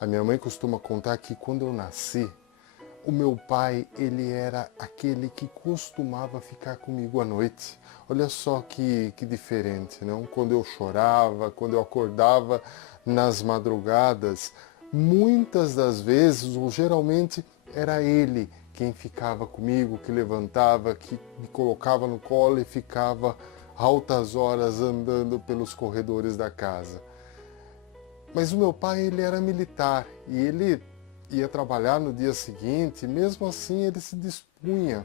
A minha mãe costuma contar que quando eu nasci, o meu pai, ele era aquele que costumava ficar comigo à noite. Olha só que diferente, não? Quando eu chorava, quando eu acordava nas madrugadas, muitas das vezes, ou geralmente, era ele quem ficava comigo, que levantava, que me colocava no colo e ficava altas horas andando pelos corredores da casa. Mas o meu pai, ele era militar e ele ia trabalhar no dia seguinte, e mesmo assim ele se dispunha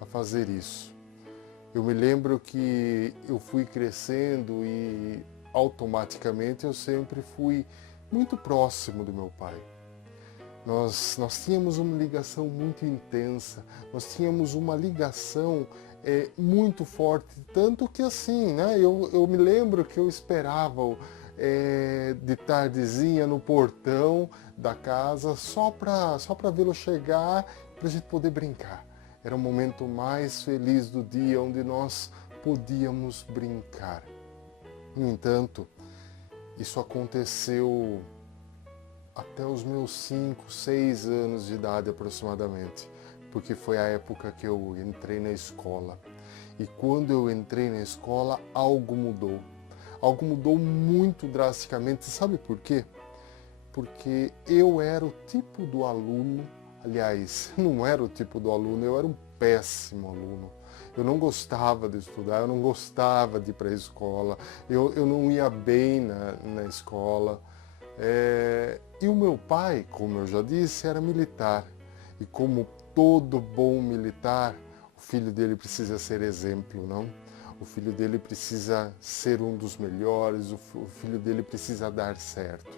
a fazer isso. Eu me lembro que eu fui crescendo e automaticamente eu sempre fui muito próximo do meu pai. Nós tínhamos uma ligação muito intensa, nós tínhamos uma ligação muito forte, tanto que assim, né, eu me lembro que eu esperava de tardezinha no portão da casa só para vê-lo chegar, para a gente poder brincar. Era o momento mais feliz do dia, onde nós podíamos brincar. No entanto, isso aconteceu até os meus 5, 6 anos de idade aproximadamente, porque foi a época que eu entrei na escola. E quando eu entrei na escola, algo mudou. Algo mudou muito drasticamente. Sabe por quê? Porque eu era o tipo do aluno, aliás, não era o tipo do aluno, eu era um péssimo aluno. Eu não gostava de estudar, eu não gostava de ir para a escola, eu não ia bem na escola. E o meu pai, como eu já disse, era militar. E como todo bom militar, o filho dele precisa ser exemplo, não? O filho dele precisa ser um dos melhores, o filho dele precisa dar certo.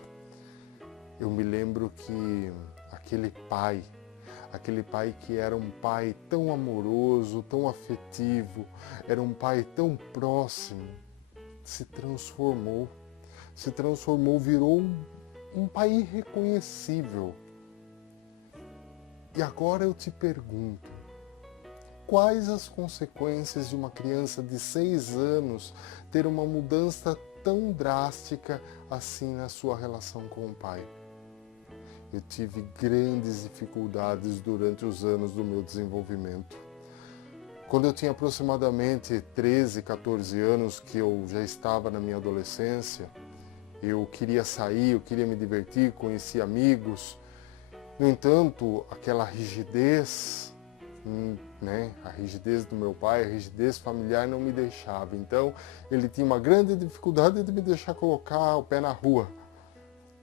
Eu me lembro que aquele pai que era um pai tão amoroso, tão afetivo, era um pai tão próximo, se transformou, virou um pai irreconhecível. E agora eu te pergunto, quais as consequências de uma criança de 6 anos ter uma mudança tão drástica assim na sua relação com o pai? Eu tive grandes dificuldades durante os anos do meu desenvolvimento. Quando eu tinha aproximadamente 13, 14 anos, que eu já estava na minha adolescência, eu queria sair, eu queria me divertir, conhecer amigos. No entanto, aquela rigidez, né, a rigidez do meu pai, a rigidez familiar não me deixava. Então, ele tinha uma grande dificuldade de me deixar colocar o pé na rua.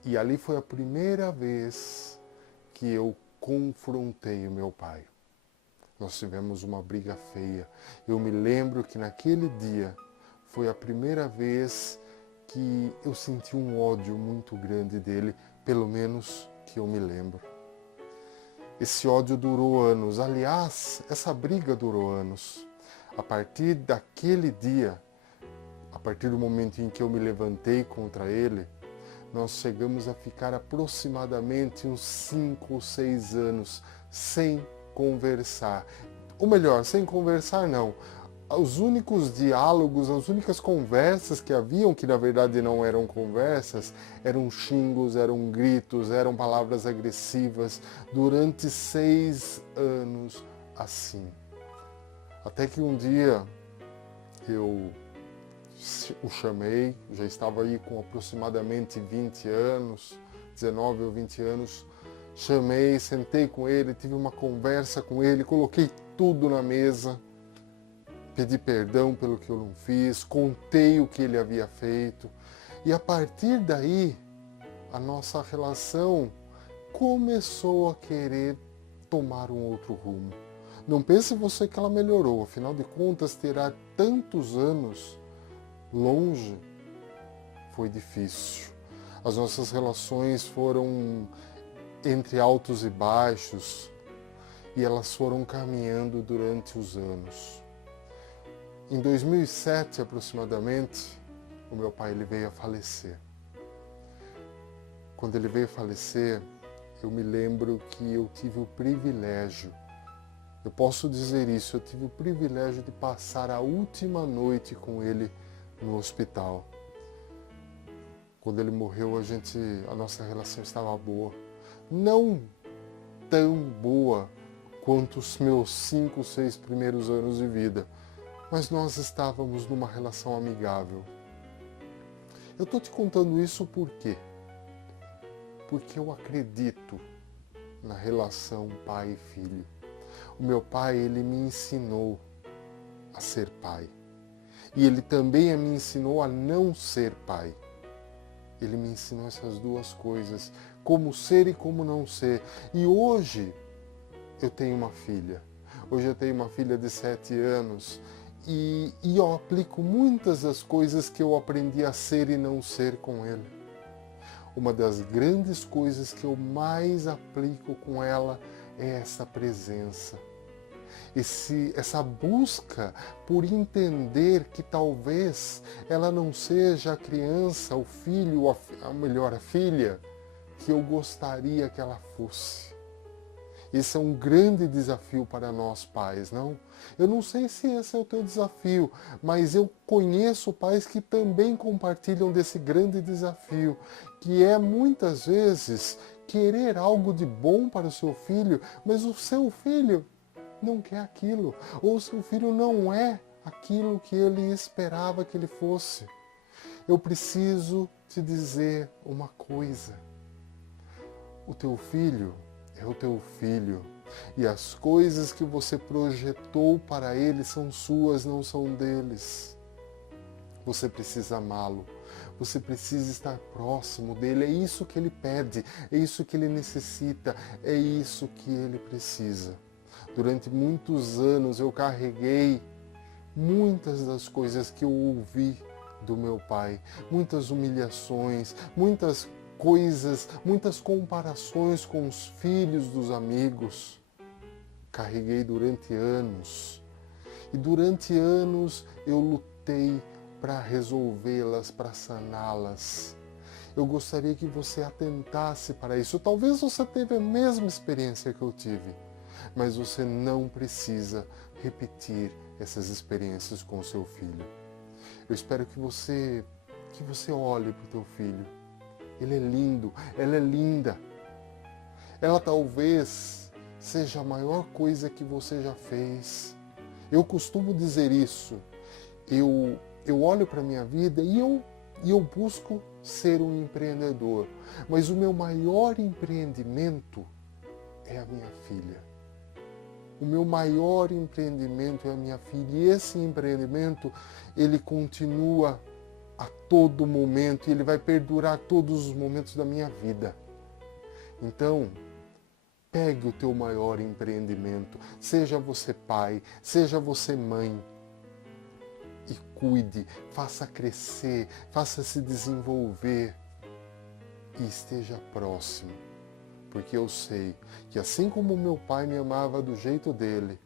E ali foi a primeira vez que eu confrontei o meu pai. Nós tivemos uma briga feia. Eu me lembro que naquele dia foi a primeira vez que eu senti um ódio muito grande dele, pelo menos que eu me lembro. Esse ódio durou anos. Aliás, essa briga durou anos. A partir daquele dia, a partir do momento em que eu me levantei contra ele, nós chegamos a ficar aproximadamente uns 5 ou 6 anos sem conversar. Ou melhor, sem conversar não. Os únicos diálogos, as únicas conversas que haviam, que na verdade não eram conversas, eram xingos, eram gritos, eram palavras agressivas, durante 6 anos assim. Até que um dia eu o chamei, já estava aí com aproximadamente 20 anos, 19 ou 20 anos, chamei, sentei com ele, tive uma conversa com ele, coloquei tudo na mesa, pedi perdão pelo que eu não fiz, contei o que ele havia feito, e a partir daí, a nossa relação começou a querer tomar um outro rumo. Não pense você que ela melhorou, afinal de contas, terá tantos anos longe foi difícil. As nossas relações foram entre altos e baixos e elas foram caminhando durante os anos. Em 2007, aproximadamente, o meu pai ele veio a falecer. Quando ele veio a falecer, eu me lembro que eu tive o privilégio, eu posso dizer isso, eu tive o privilégio de passar a última noite com ele no hospital. Quando ele morreu, a nossa relação estava boa. Não tão boa quanto os meus 5, 6 primeiros anos de vida, mas nós estávamos numa relação amigável. Eu estou te contando isso por quê? Porque eu acredito na relação pai e filho. O meu pai, ele me ensinou a ser pai. E ele também me ensinou a não ser pai. Ele me ensinou essas duas coisas, como ser e como não ser. E hoje eu tenho uma filha. Hoje eu tenho uma filha de 7 anos e eu aplico muitas das coisas que eu aprendi a ser e não ser com ele. Uma das grandes coisas que eu mais aplico com ela é essa presença. Essa busca por entender que talvez ela não seja a criança, o filho, a filha, que eu gostaria que ela fosse. Esse é um grande desafio para nós pais, não? Eu não sei se esse é o teu desafio, mas eu conheço pais que também compartilham desse grande desafio, que é muitas vezes querer algo de bom para o seu filho, mas o seu filho não quer aquilo, ou o seu filho não é aquilo que ele esperava que ele fosse. Eu preciso te dizer uma coisa. O teu filho é o teu filho, e as coisas que você projetou para ele são suas, não são deles. Você precisa amá-lo, você precisa estar próximo dele, é isso que ele pede, é isso que ele necessita, é isso que ele precisa. Durante muitos anos eu carreguei muitas das coisas que eu ouvi do meu pai, muitas humilhações, muitas coisas, muitas comparações com os filhos dos amigos. Carreguei durante anos. E durante anos eu lutei para resolvê-las, para saná-las. Eu gostaria que você atentasse para isso. Talvez você teve a mesma experiência que eu tive, mas você não precisa repetir essas experiências com o seu filho. Eu espero que você olhe para o teu filho. Ele é lindo, ela é linda. Ela talvez seja a maior coisa que você já fez. Eu costumo dizer isso. Eu olho para a minha vida e eu busco ser um empreendedor. Mas o meu maior empreendimento é a minha filha. O meu maior empreendimento é a minha filha. E esse empreendimento, ele continua a todo momento, e ele vai perdurar todos os momentos da minha vida. Então, pegue o teu maior empreendimento, seja você pai, seja você mãe, e cuide, faça crescer, faça se desenvolver e esteja próximo. Porque eu sei que assim como meu pai me amava do jeito dele,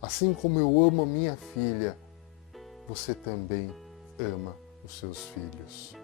assim como eu amo a minha filha, você também ama os seus filhos.